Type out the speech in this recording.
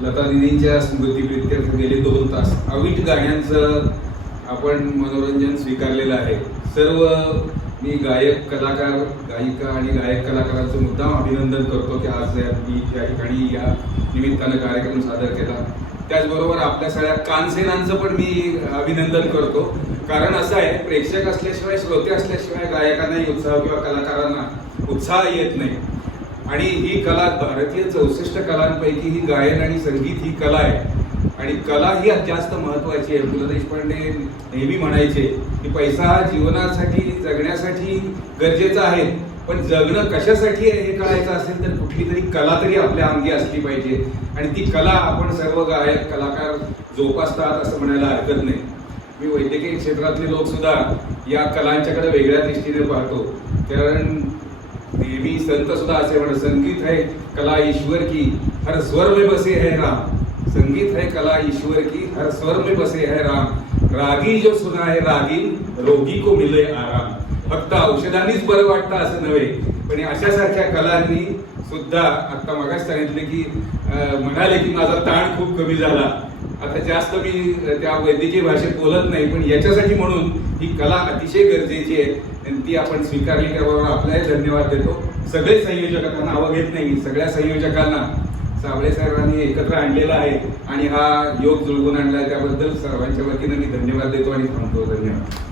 लता दिदींच्या स्मृतीप्रित्यर्थ गेले 2 तास अवीट गाण्यांचं आपण मनोरंजन स्वीकारलेलं आहे। सर्व मी गायक कलाकार गायिका आणि गायक कलाकारांचं मुद्दाम अभिनंदन करतो की आज मी या ठिकाणी या निमित्तानं कार्यक्रम सादर केला। त्याचबरोबर आपल्या सगळ्या कानसेनांचं पण मी अभिनंदन करतो, कारण असं आहे प्रेक्षक असल्याशिवाय श्रोते असल्याशिवाय गायकांनाही उत्साह किंवा कलाकारांना उत्साह येत नाही। आणि ही कला भारतीय 64 कलांपैकी ही गायन आणि संगीत ही कला आहे आणि कला ही जास्त महत्वाची आहे। पु ल देशपांडे नेहमी म्हणायचे की पैसा हा जीवनासाठी जगण्यासाठी गरजेचा आहे, पण जगणं कशासाठी आहे हे कळायचं असेल तर कुठली तरी कला तरी आपल्या अंगी असली पाहिजे आणि ती कला आपण सर्व गायक कलाकार जोपासतात असं म्हणायला हरकत नाही। मी वैद्यकीय क्षेत्रातले लोक सुद्धा या कलांच्याकडे वेगळ्या दृष्टीने पाहतो, कारण देवी संत सुद्धा असे म्हणत संगीत है कला ईश्वर की हर स्वर में बसे है राम, संगीत है कला ईश्वर की हर स्वर में बसे है राम, रागी जो सुना है रागीन रोगी को मिले आराम। फक्त औषधांनीच बरं वाटतं असं नव्हे, पण अशासारख्या कलांनी सुद्धा आता मगाच सांगितले की म्हणाले की माझा ताण खूप कमी झाला। आता जास्त मी त्या वैद्यकीय भाषेत बोलत नाही, पण याच्यासाठी म्हणून ही कला अतिशय गरजेची आहे आणि ती आपण स्वीकारली त्याबरोबर आपल्याला धन्यवाद देतो। सगळे संयोजकांना नावं घेत नाही, सगळ्या संयोजकांना साबळे साहेबांनी एकत्र आणलेला आहे आणि हा योग जुळवून आणला त्याबद्दल सर्वांच्या वतीनं मी धन्यवाद देतो आणि थांबतो। धन्यवाद।